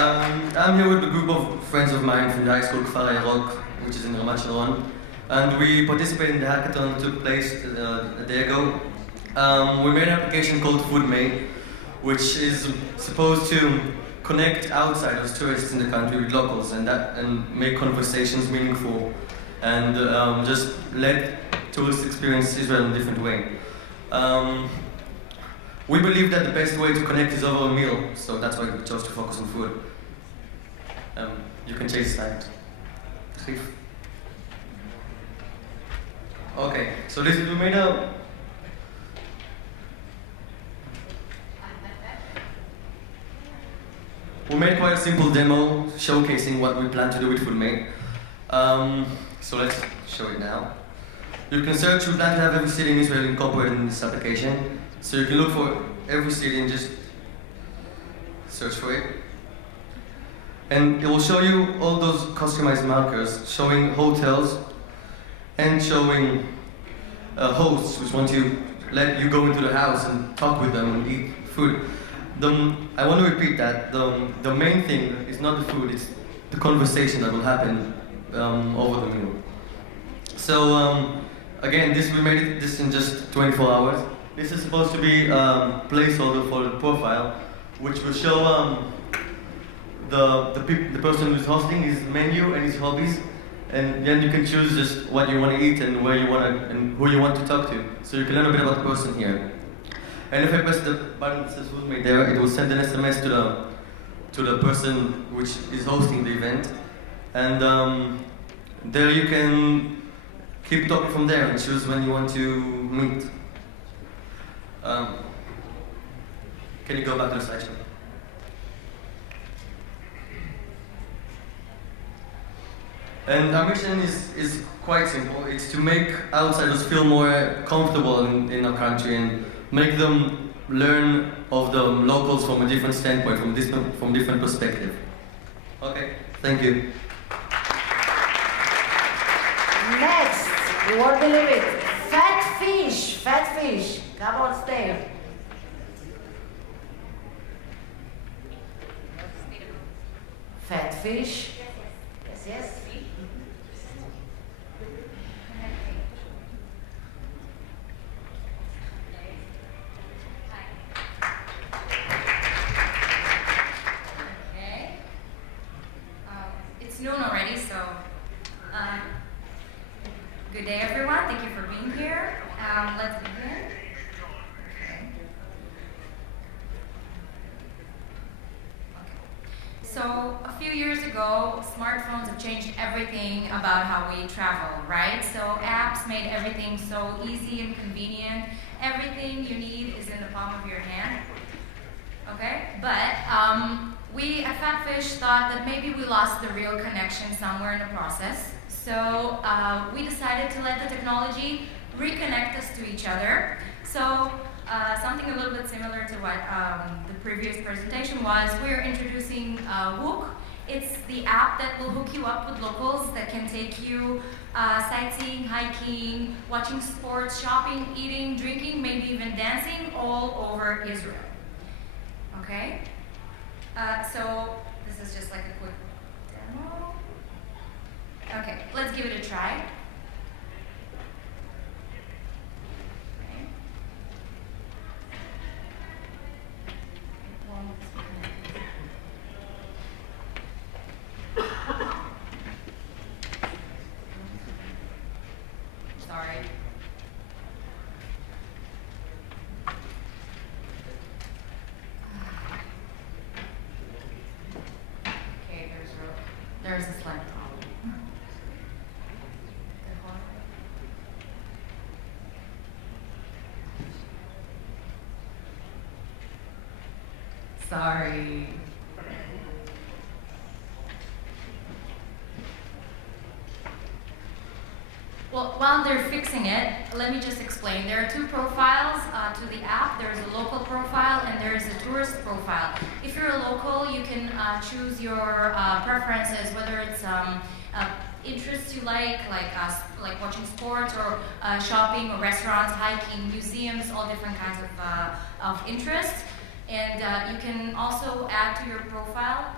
I'm here with a group of friends of mine from the high school Kfar Hayarok, which is in Ramat Sharon, and we participated in the hackathon that took place a day ago. We made an application called FoodMate, which is supposed to connect outsiders, tourists in the country, with locals, and make conversations meaningful, and just let tourists experience Israel in a different way. We believe that the best way to connect is over a meal, so that's why we chose to focus on food. You can change slide. Okay, so we made quite a simple demo showcasing what we plan to do with FoodMate. So let's show it now. You can search, we plan to have every city in Israel incorporated in this application. So you can look for every city and just search for it. And it will show you all those customized markers, showing hotels and showing hosts which want to let you go into the house and talk with them and eat food. I want to repeat that. The main thing is not the food, it's the conversation that will happen over the meal. So again, we made this in just 24 hours. This is supposed to be a placeholder for the profile, which will show the person who's hosting his menu and his hobbies, and then you can choose just what you want to eat and where you want to and who you want to talk to. So you can learn a bit about the person here. And if I press the button that says FoodMate there, it will send an SMS to the person which is hosting the event, and there you can keep talking from there and choose when you want to meet. Can you go back to the slideshow? And our mission is quite simple. It's to make outsiders feel more comfortable in our country and make them learn of the locals from a different standpoint, from different perspective. Okay, thank you. Next, we won't believe it. Fat fish. Come on stage. Fat fish. Yes. Okay. It's noon already, so good day, everyone. Thank you for being here. Let's begin. So a few years ago, smartphones have changed everything about how we travel, right? So apps made everything so easy and convenient. Everything you need is in the palm of your hand. Okay? But we at Fatfish thought that maybe we lost the real connection somewhere in the process. So we decided to let the technology reconnect us to each other. So something a little bit similar to what the previous presentation was, we're introducing Hook. It's the app that will hook you up with locals that can take you sightseeing, hiking, watching sports, shopping, eating, drinking, maybe even dancing all over Israel. Okay? So this is just like a quick demo. Okay, let's give it a try. Sorry. Okay, there's a slight problem. Sorry. Well, while they're fixing it, let me just explain. There are two profiles to the app. There's a local profile and there's a tourist profile. If you're a local, you can choose your preferences, whether it's interests you like watching sports or shopping or restaurants, hiking, museums, all different kinds of interests. And you can also add to your profile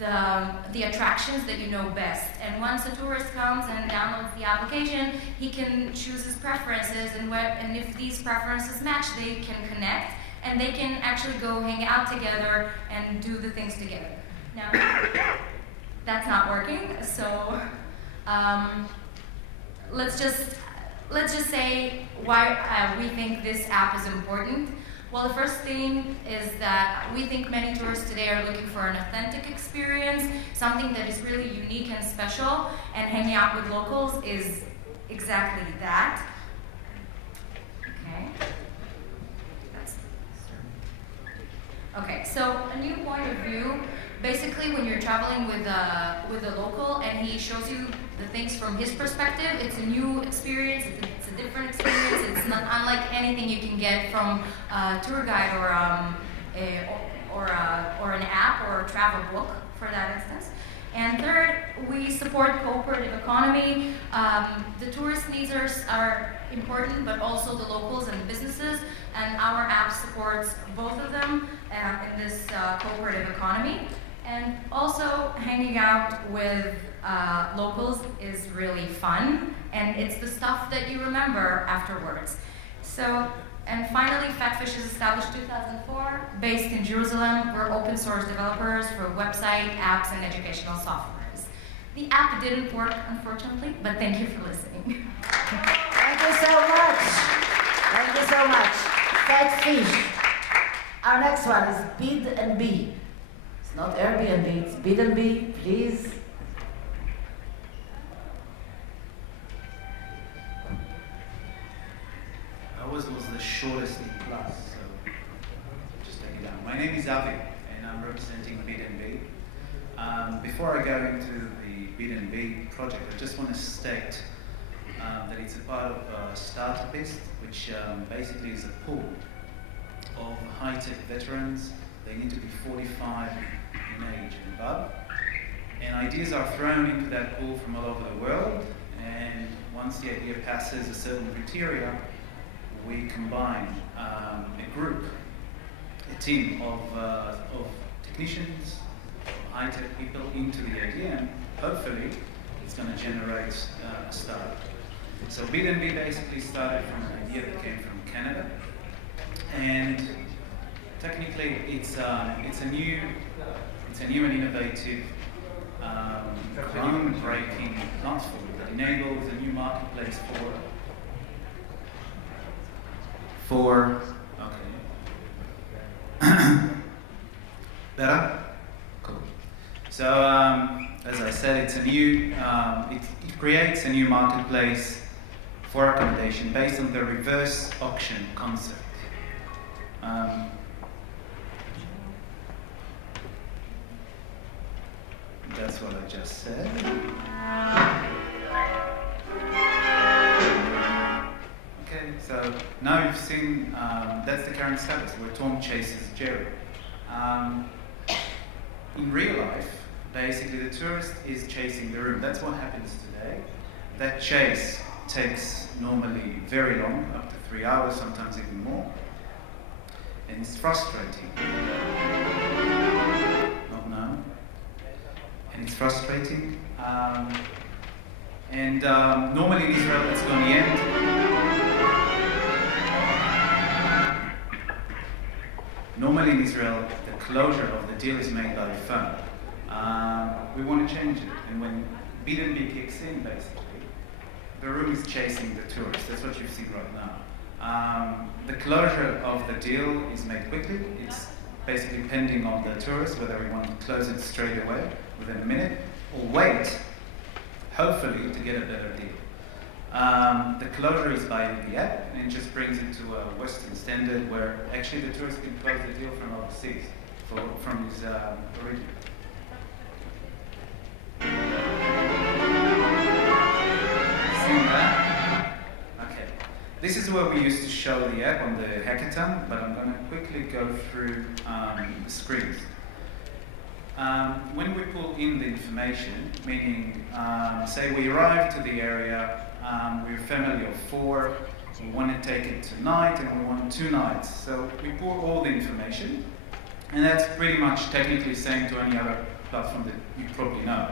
the attractions that you know best. And once a tourist comes and downloads the application, he can choose his preferences, and if these preferences match, they can connect, and they can actually go hang out together and do the things together. Now, that's not working, so let's just say why we think this app is important. Well, the first thing is that we think many tourists today are looking for an authentic experience, something that is really unique and special, and hanging out with locals is exactly that. Okay, so a new point of view. Basically, when you're traveling with a local and he shows you the things from his perspective, it's a new experience, it's a different experience, it's not unlike anything you can get from a tour guide or an app or a travel book, for that instance. And third, we support cooperative economy. The tourist needs are important, but also the locals and the businesses, and our app supports both of them in this cooperative economy. And also, hanging out with locals is really fun, and it's the stuff that you remember afterwards. So, and finally, Fatfish is established 2004, based in Jerusalem. We're open source developers for website, apps, and educational softwares. The app didn't work, unfortunately, but thank you for listening. Thank you so much. Thank you so much. Fatfish. Our next one is Bid and Be. It's not Airbnb, it's Bid and Be, please. Ours was the shortest in class, so just take it down. My name is Avi, and I'm representing Bid and Be. Before I go into the Bid and Be project, I just want to state that it's a part of Startupist, which basically is a pool of high-tech veterans. They need to be 45 in age and above. And ideas are thrown into that pool from all over the world, and once the idea passes a certain criteria, we combine a group, a team of technicians, high-tech people into the idea, and hopefully it's going to generate a startup. So Bid and Be basically started from an idea that came from Canada, and technically it's a new and innovative, groundbreaking platform that enables a new marketplace for better? Cool. So, as I said, it's a new, it creates a new marketplace for accommodation based on the reverse auction concept. That's what I just said. Okay, so now you've seen, that's the current status where Tom chases Jerry. In real life, basically the tourist is chasing the room. That's what happens today. That chase takes normally very long, up to 3 hours, sometimes even more. And it's frustrating. Not now. And it's frustrating. Normally in Israel, it's going to end. Normally in Israel, the closure of the deal is made by the phone. We want to change it. And when Bid and Be kicks in, basically, the room is chasing the tourist. That's what you've seen right now. The closure of the deal is made quickly. It's basically pending on the tourist, whether we want to close it straight away, within a minute, or wait, hopefully, to get a better deal. The closure is by the app, and it just brings it to a Western standard where actually the tourist can close the deal from overseas, from his origin. Seen that? Okay. This is where we used to show the app on the Hackathon, but I'm going to quickly go through the screens. When we pull in the information, meaning, say we arrive to the area, we're a family of 4, we want to take it tonight and we want 2 nights. So we pour all the information, and that's pretty much technically same to any other platform that you probably know.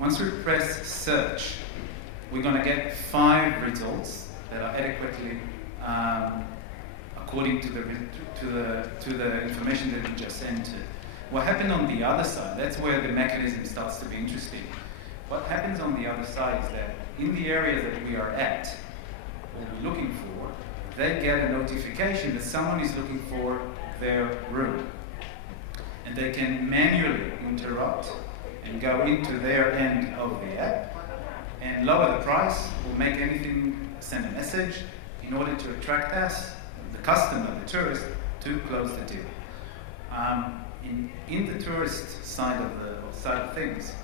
Once we press search, we're going to get 5 results that are adequately according to the information that we just entered. What happened on the other side, that's where the mechanism starts to be interesting. What happens on the other side is that in the areas that we are at, or we're looking for, they get a notification that someone is looking for their room. And they can manually interrupt and go into their end of the app and lower the price or make anything, send a message in order to attract us, the customer, the tourist, to close the deal. In the tourist side of things,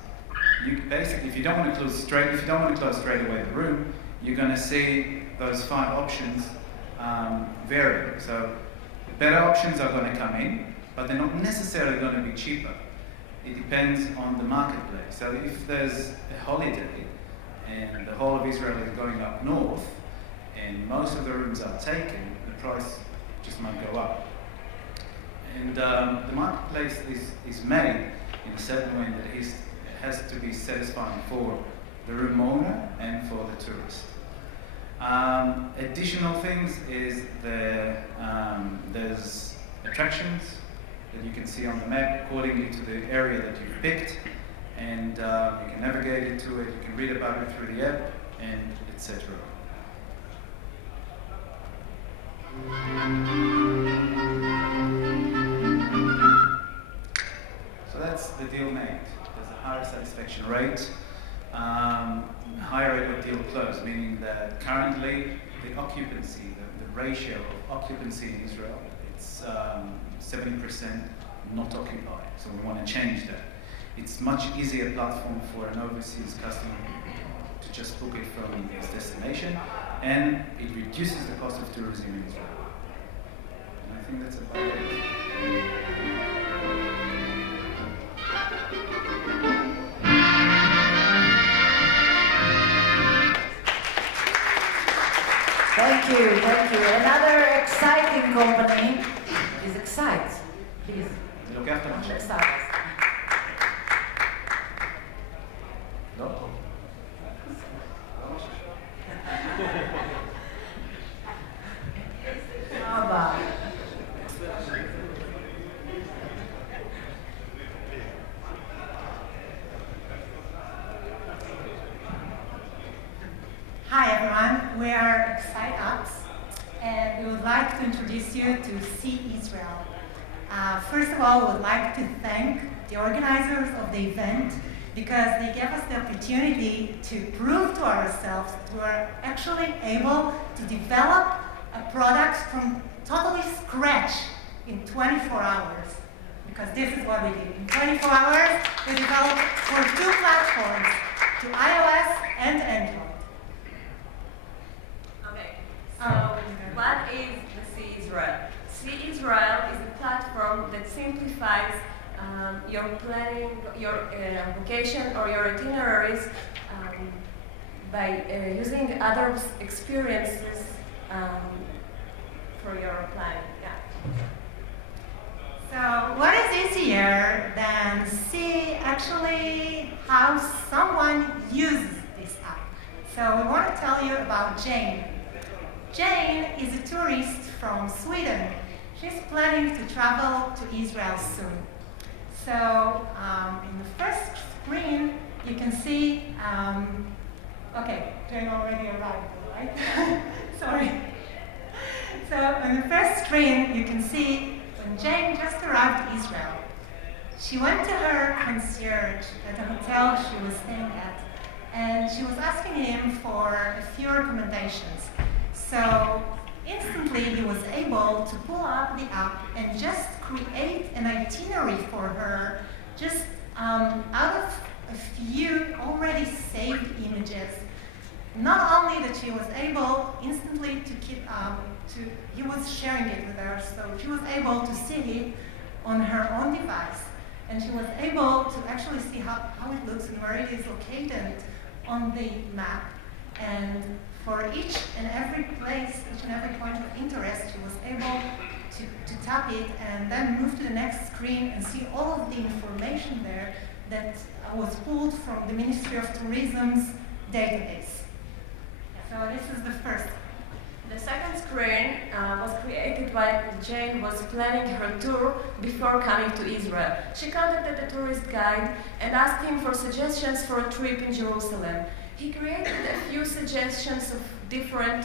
you basically, if you don't want to close straight away the room, you're going to see those 5 options vary. So better options are going to come in, but they're not necessarily going to be cheaper. It depends on the marketplace. So if there's a holiday and the whole of Israel is going up north, and most of the rooms are taken, the price just might go up. And the marketplace is made in a certain way that it has to be satisfying for the room owner and for the tourist. Additional things is there's attractions that you can see on the map accordingly to the area that you've picked, and you can navigate into it, you can read about it through the app, and etc. So that's the deal made. There's a higher satisfaction rate, higher rate of deal close, meaning that currently the occupancy, the ratio of occupancy in Israel, it's 70% not occupied. So we want to change that. It's much easier platform for an overseas customer to just book it from its destination, and it reduces the cost of tourism in Israel. And I think that's about it. Thank you, thank you. Another exciting company is Excite. Please. Look after my Let's start. No? How about? Hi everyone, we are Excite Apps, and we would like to introduce you to See Israel. First of all, we would like to thank the organizers of the event because they gave us the opportunity to prove to ourselves that we are actually able to develop a product from totally scratch in 24 hours. Because this is what we did. In 24 hours, we developed for 2 platforms, to iOS and Android. Okay, so what is the See Israel? See Israel is a platform that simplifies your planning, your vacation or your itineraries by using others' experiences for your planning. Yeah. So what is easier than see actually how someone uses this app? So we want to tell you about Jane. Jane is a tourist from Sweden. She's planning to travel to Israel soon. So in the first screen, you can see, okay, Jane already arrived, right? Sorry. So on the first screen, you can see when Jane just arrived to Israel. She went to her concierge at the hotel she was staying at, and she was asking him for a few recommendations. So instantly he was able to pull up the app and just create an itinerary for her, just out of a few already saved images. Not only that she was able instantly to he was sharing it with her, so she was able to see it on her own device. And she was able to actually see how it looks and where it is located on the map. And for each and every place, each and every point of interest, she was able to tap it and then move to the next screen and see all of the information there that was pulled from the Ministry of Tourism's database. So this is the first. The second screen was created while Jane was planning her tour before coming to Israel. She contacted the tourist guide and asked him for suggestions for a trip in Jerusalem. He created a few suggestions of different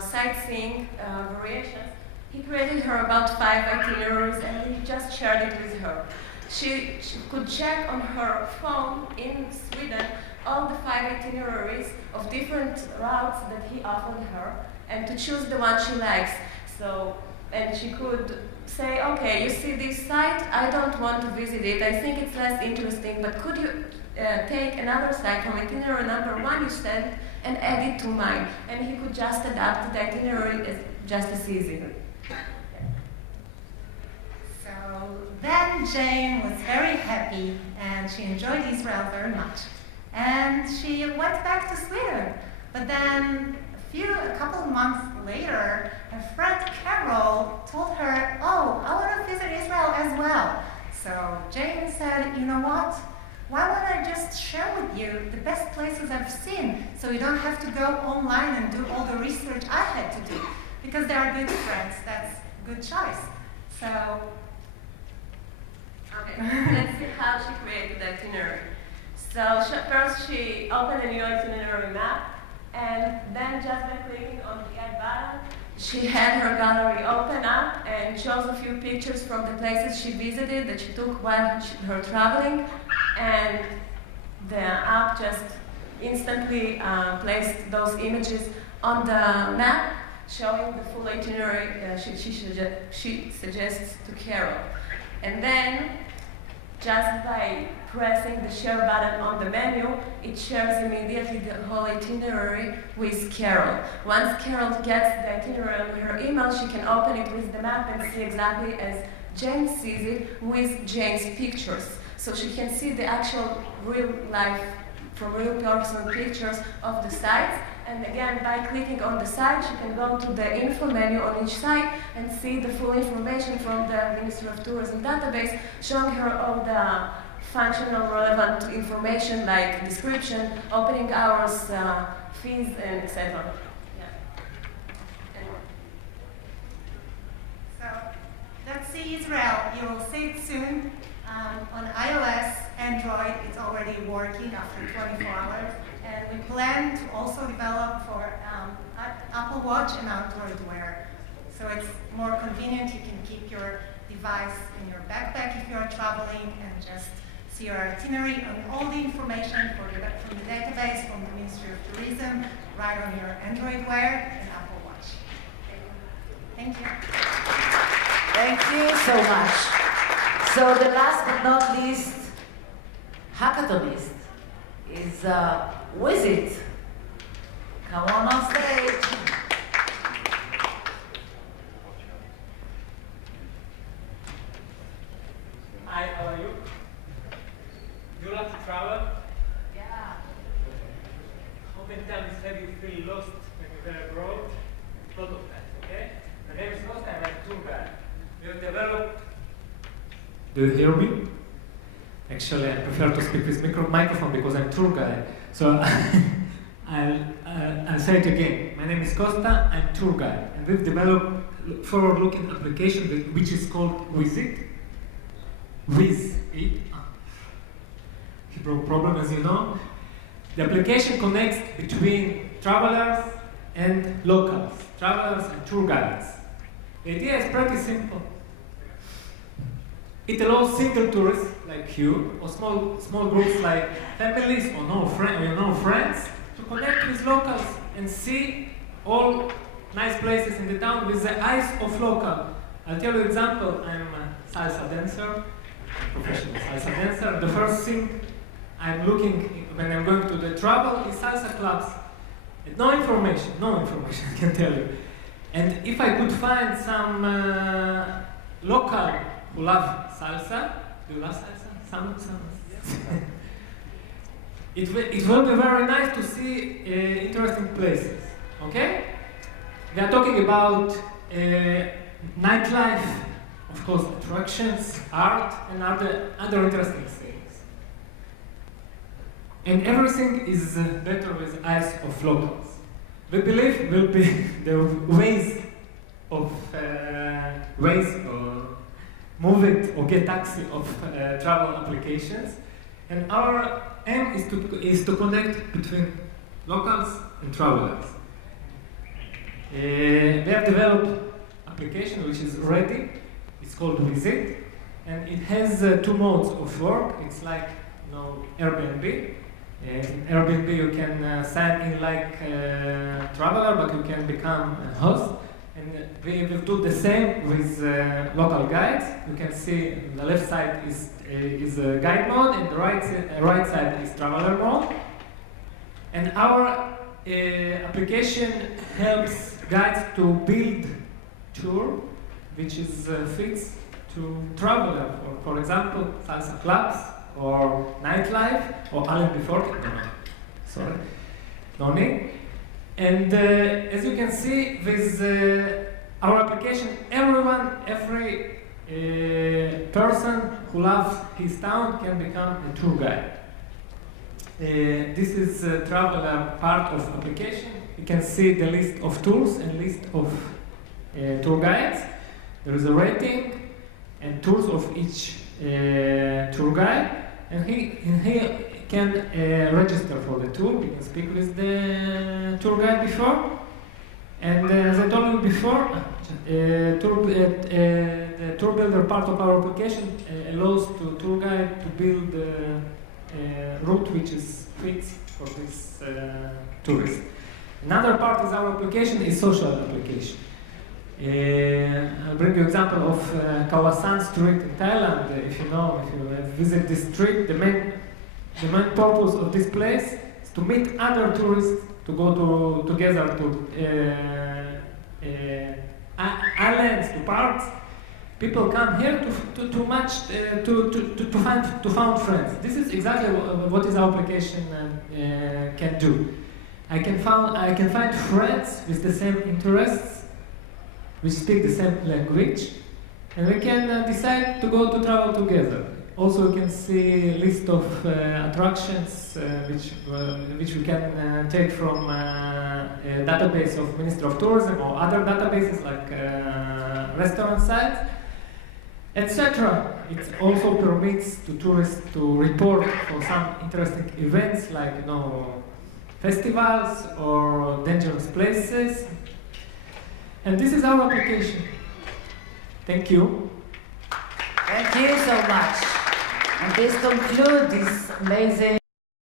sightseeing variations. He created her about 5 itineraries and he just shared it with her. She could check on her phone in Sweden all the 5 itineraries of different routes that he offered her, and to choose the one she likes. So, and she could say, okay, you see this site, I don't want to visit it, I think it's less interesting, but could you take another site from itinerary number 1 you said and add it to mine? And he could just adapt the itinerary just as easy. So then Jane was very happy and she enjoyed Israel very much. And she went back to Sweden. But then a couple of months later, her friend Carol told her, oh, I want to visit Israel as well. So Jane said, you know what? Why don't I just share with you the best places I've seen so you don't have to go online and do all the research I had to do. Because they are good friends, that's a good choice. So, okay, let's see how she created the itinerary. So first she opened a new itinerary map, and then just by clicking on the add button, she had her gallery open up and chose a few pictures from the places she visited that she took while her traveling, and the app just instantly placed those images on the map, showing the full itinerary she suggests to Carol. And then, just by pressing the share button on the menu, it shares immediately the whole itinerary with Carol. Once Carol gets the itinerary on her email, she can open it with the map and see exactly as Jane sees it with Jane's pictures. So she can see the actual real life, from real person pictures of the sites. And again, by clicking on the site, she can go to the info menu on each site and see the full information from the Ministry of Tourism database, showing her all the functional relevant information like description, opening hours, fees, and etc. So let's see Israel. You will see it soon on iOS, Android. It's already working after 24 hours. And we plan to also develop for Apple Watch and Android Wear. So it's more convenient. You can keep your device in your backpack if you're traveling and just see your itinerary and all the information from the database from the Ministry of Tourism right on your Android Wear and Apple Watch. Thank you. Thank you so much. So the last but not least, hackathonist is Wizit. Come on stage. Hi, how are you? Do you like to travel? Yeah. How many times have you feel lost when you were abroad? A lot of times, okay? My name is Costa, I'm a tour guide. We have developed... Do you hear me? Actually, I prefer to speak with microphone because I'm tour guide. So I'll say it again. My name is Costa, I'm tour guide. And we've developed forward-looking application which is called Wizit. With it. Hebrew problem, as you know. The application connects between travelers and locals, travelers and tour guides. The idea is pretty simple. It allows single tourists like you, or small groups like families or no friends, to connect with locals and see all nice places in the town with the eyes of local. I'll tell you an example. I'm a salsa dancer, professional salsa dancer. The first thing I'm looking when I'm going to the travel is salsa clubs. And no information, I can tell you. And if I could find some local who love salsa, do you love salsa? Some. It will be very nice to see interesting places. Okay? We are talking about nightlife, of course, attractions, art, and other interesting things. and everything is better with eyes of locals. We believe will be the ways of or move it or get taxi of travel applications, and our aim is to connect between locals and travelers. We have developed application which is ready. It's called Visit, and it has two modes of work. It's like Airbnb. In Airbnb you can sign in like a traveler, but you can become a host. And we will do the same with local guides. You can see on the left side is a guide mode, and the right side is traveler mode. And our application helps guides to build tour which is fits to traveler. For example, salsa clubs or nightlife or Allen before. Sorry, no need. And as you can see with our application, every person who loves his town can become a tour guide. This is traveler part of application. You can see the list of tours and list of tour guides. There is a rating and tours of each tour guide, and he can register for the tour. We can speak with the tour guide before, and as I told you before, the tour builder part of our application allows to tour guide to build a route which is fit for this tourist. Another part is our application is social application. I'll bring you an example of Kawasan Street in Thailand. If you visit this street, the main purpose of this place is to meet other tourists, to go together to islands, to parks. People come here to find friends. This is exactly what our application can do. I can find friends with the same interests, we speak the same language, and we can decide to go to travel together. Also, you can see a list of attractions which we can take from a database of Ministry of Tourism or other databases like restaurant sites, etc. It also permits to tourists to report for some interesting events like festivals or dangerous places. And this is our application. Thank you. Thank you so much. And this concludes this amazing